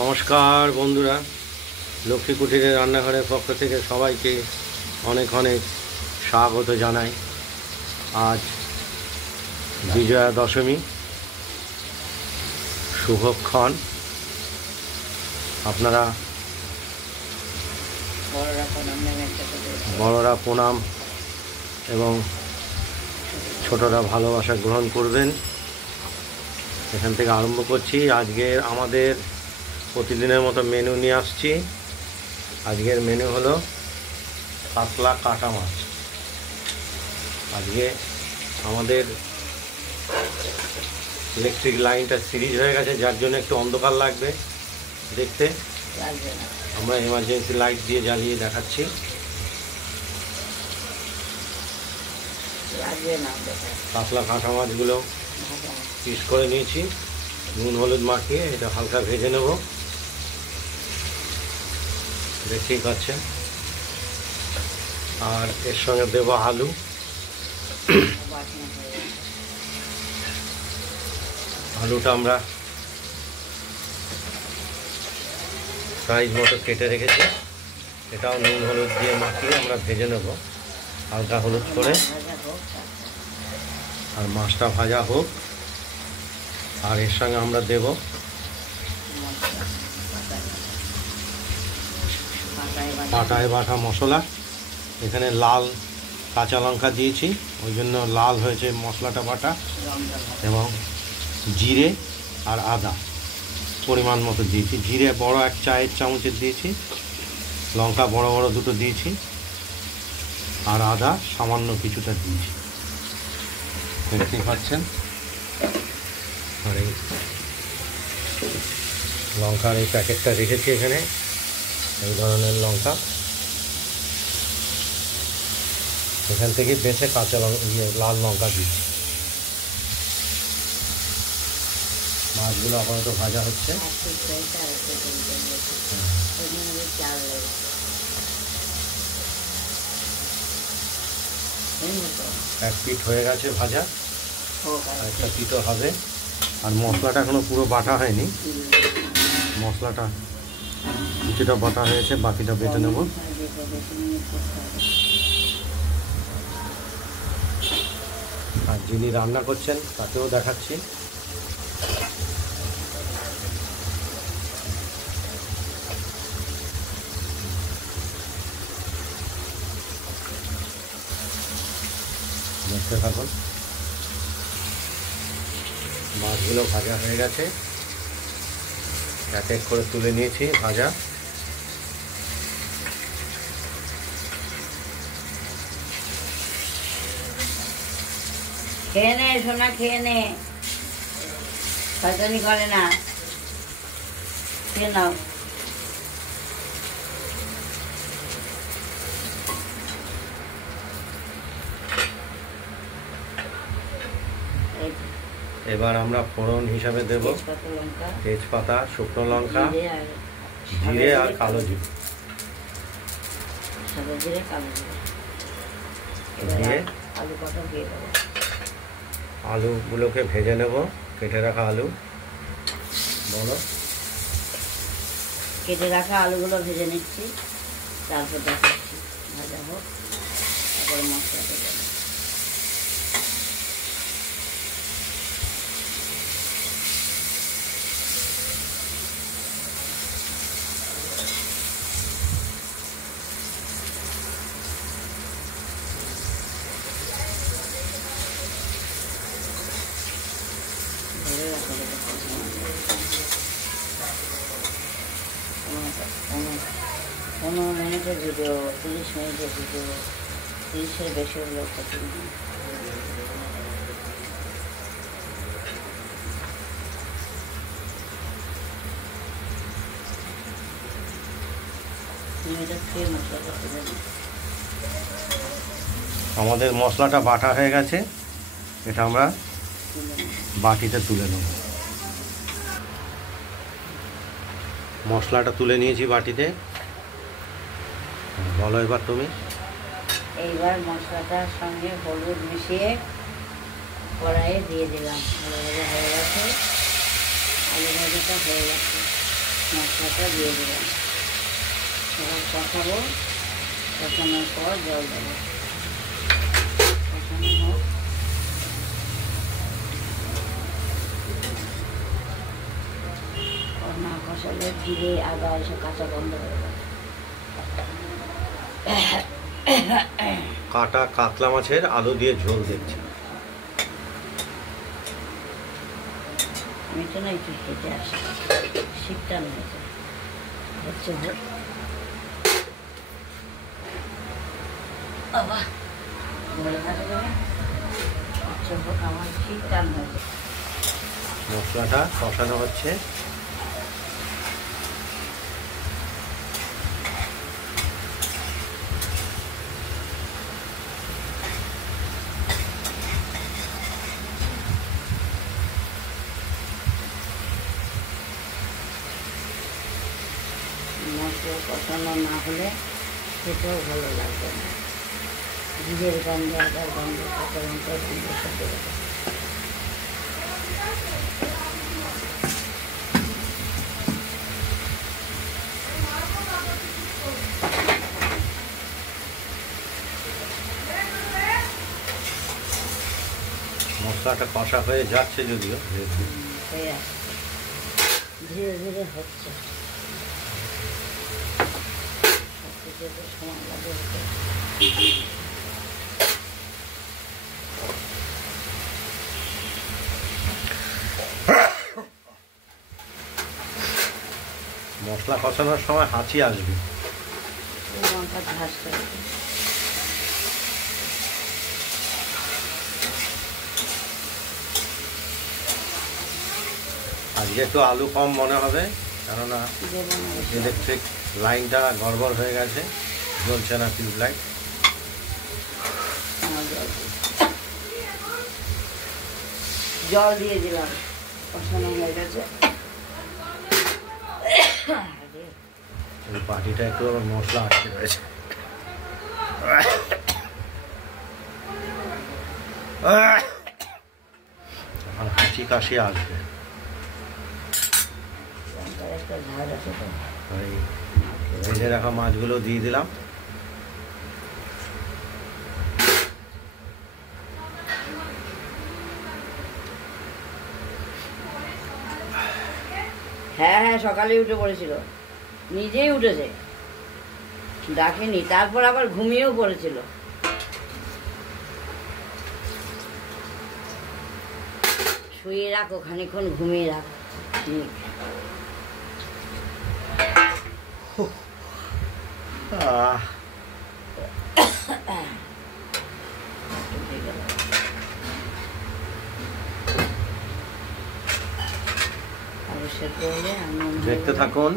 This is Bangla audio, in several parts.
নমস্কার বন্ধুরা, লক্ষ্মী কুটিরের রান্নাঘরের পক্ষ থেকে সবাইকে অনেক অনেক স্বাগত জানাই। আজ বিজয়া দশমী, শুভক্ষণ। আপনারা বড়রা প্রণাম এবং ছোটরা ভালোবাসা গ্রহণ করবেন। এখান থেকে আরম্ভ করছি। আজকের আমাদের প্রতিদিনের মতো মেনু নিয়ে আসছি। আজকের মেনু হলো কাতলা কাটা মাছ। আজকে আমাদের ইলেকট্রিক লাইনটা সিরিজ হয়ে গেছে, যার জন্য একটু অন্ধকার লাগবে দেখতে। আমরা এমার্জেন্সি লাইট দিয়ে জ্বালিয়ে দেখাচ্ছি। কাতলা কাটা মাছগুলো পিস করে নিয়েছি, নুন হলুদ মাখিয়ে এটা হালকা ভেজে নেব। দেখতেই পাচ্ছেন। আর এর সঙ্গে দেব আলু। আলুটা আমরা সাইজ মতো কেটে রেখেছি, এটাও নুন হলুদ দিয়ে মাখিয়ে আমরা ভেজে নেব হালকা হলুদ করে। আর মাছটা ভাজা হোক। আর এর সঙ্গে আমরা দেব পাটায় বাটা মশলা। এখানে লাল কাঁচা লঙ্কা দিয়েছি, ওই জন্য লাল হয়েছে মশলাটা বাটা। এবং জিরে আর আদা পরিমাণ মতো দিয়েছি। জিরে বড় এক চায়ের চামচের দিয়েছি, লঙ্কা বড় বড় দুটো দিয়েছি, আর আদা সামান্য কিছুটা দিয়েছি। দেখতেই পাচ্ছেন। আর এই লঙ্কার এই প্যাকেটটা রেখেছি এখানে, এই ধরনের লঙ্কা। এখান থেকে বেছে কাঁচা লাল লঙ্কা দিচ্ছি। মাছগুলো আপাতত ভাজা হচ্ছে। এক পিঠ হয়ে গেছে ভাজা, একটা পিঠও হবে। আর মশলাটা এখনো পুরো বাটা হয়নি, মশলাটা কিছুটা বাটা হয়েছে, বাকিটা বেটে নেব। আর যিনি রান্না করছেন তাকেও দেখাচ্ছি। দেখতে থাকুন। মাছগুলো ভাজা হয়ে গেছে, এক এক করে তুলে নিয়েছি ভাজা। খেয়ে নে সোনা, খেয়ে নে, শয়তানি করে না, খেয়ে নাও। এবার আমরা ফোড়ন হিসাবে দেব তেজপাতা, শুকনো লঙ্কা, জিরে আর কালো জিরে দিয়ে আলুগুলোকে ভেজে নেব। কেটে রাখা আলু, বলো। কেটে রাখা আলুগুলো ভেজে নিচ্ছি, তারপর দেখাচ্ছি। ভাজা হোক, তারপরে মশলাটা দেবো। কোনো মিনিটের ভিডিও, 30 মিনিটের ভিডিও, 30-এর বেশি হলো কঠিন। আমাদের মশলাটা বাটা হয়ে গেছে, এটা আমরা বাটিতে তুলে নেব। মশলাটা তুলে নিয়েছি বাটিতে। বলো এবার তুমি। এইবার মশলাটার সঙ্গে হলুদ মিশিয়ে কড়াইয়ে দিয়ে দিলাম। হয়ে গেছে, আলু ভাজাটা হয়ে গেছে। মশলাটা দিয়ে দিলাম, এবার কষাবো, কষানোর পর জল দেবো, কষানো হোক। না কষালে জিরে আদা এসব কাঁচা গন্ধ হয়ে যাবে। কাটা কাতলা মাছের আলু দিয়ে ঝোল দেখছি। আমি তো না একটু হেঁটে আসি, শীতটা হয়েছে হচ্ছে বাবা ধরে থাকে যাবে, হচ্ছে আমার শীতটা হয়েছে। মশলাটা কষানো হচ্ছে। মশলা কষানো না হলে খেতেও ভালো লাগবে না, জিরের গন্ধ, আদার গন্ধ, কাঁচা লঙ্কার গন্ধ সব বেরোবে। মশলাটা কষা হয়ে যাচ্ছে যদিও, হয়ে আসছে, ধীরে ধীরে হচ্ছে, সব কিছু তো সময় লাগে হতে। মশলা কষানোর সময় হাঁচি আসবে। লঙ্কা ঘাস করে আজকে একটু আলু কম মনে হবে, কেননা ইলেকট্রিক লাইনটা গড়বড় হয়ে গেছে, জ্বলছে না টিউব লাইট। জল দিয়ে দিলাম, কষানো হয়ে গেছে। এই পাটিটা একটু আবার মশলা আটকে রয়েছে। এখন হাঁচি কাশি আসবে। একটা ঝাল আছে তো, এই ভেজে রাখা মাছগুলো দিয়ে দিলাম। হ্যাঁ হ্যাঁ সকালে উঠে পড়েছিল, নিজেই উঠেছে, ডাকেনি, তারপর আবার ঘুমিয়েও পড়েছিল। শুয়ে রাখো, খানিক্ষণ ঘুমিয়ে রাখো। ঠিক আলু সেদ্ধ হলে দেখতে থাকুন।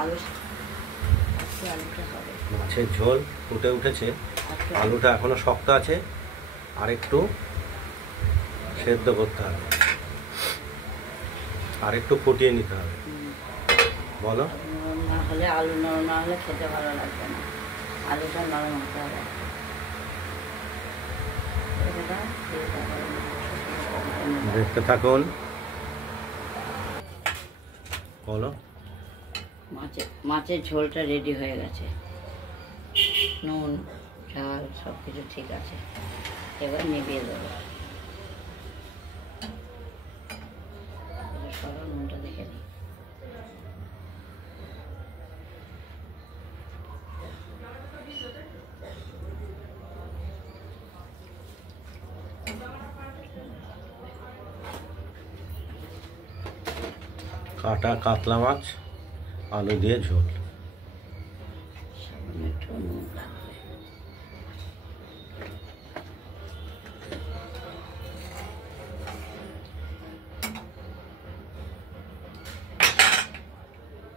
আলুটা হবে, মাছের ঝোল ফুটে উঠেছে, আলুটা এখনো শক্ত আছে, আর একটু সেদ্ধ করতে হবে, আর একটু ফুটিয়ে নিতে হবে। বলো, না হলে আলু নরম না হলে খেতে ভালো লাগবে না, আলুটা নরম হতে হবে। দেখতে থাকুন। বলো, মাছের ঝোলটা রেডি হয়ে গেছে, নুন ঝাল সব কিছু ঠিক আছে, এবার নিভিয়ে দেবো। সরো নুনটা দেখে নিই। কাটা কাতলা মাছ আলু দিয়ে ঝোল। সামান্য একটু নুন লাগবে।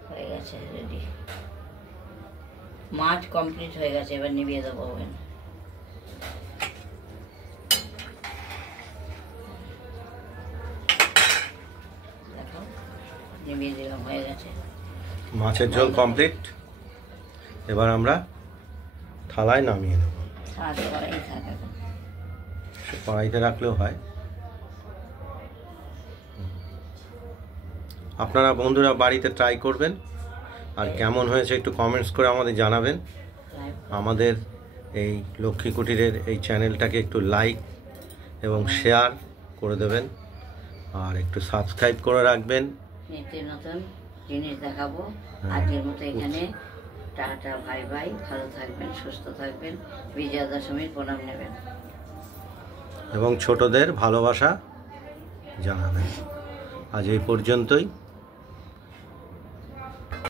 হয়ে গেছে, রেডি, মাছ কমপ্লিট হয়ে গেছে, এবার নিভিয়ে দেবো ওভেন। দেখো নিভিয়ে দিলাম, হয়ে গেছে, মাছের ঝোল কমপ্লিট। এবার আমরা থালায় নামিয়ে নেব। কড়াইতে রাখলেও হয়। আপনারা বন্ধুরা বাড়িতে ট্রাই করবেন, আর কেমন হয়েছে একটু কমেন্টস করে আমাদের জানাবেন। আমাদের এই লক্ষ্মী কুটিরের এই চ্যানেলটাকে একটু লাইক এবং শেয়ার করে দেবেন, আর একটু সাবস্ক্রাইব করে রাখবেন। নিত্য নতুন জিনিস দেখাবো। আজকের মতো এখানে টাটা, বাই বাই। ভালো থাকবেন, সুস্থ থাকবেন, বিজয়া দশমীর প্রণাম নেবেন এবং ছোটদের ভালোবাসা জানাবেন। আজ এই পর্যন্তই।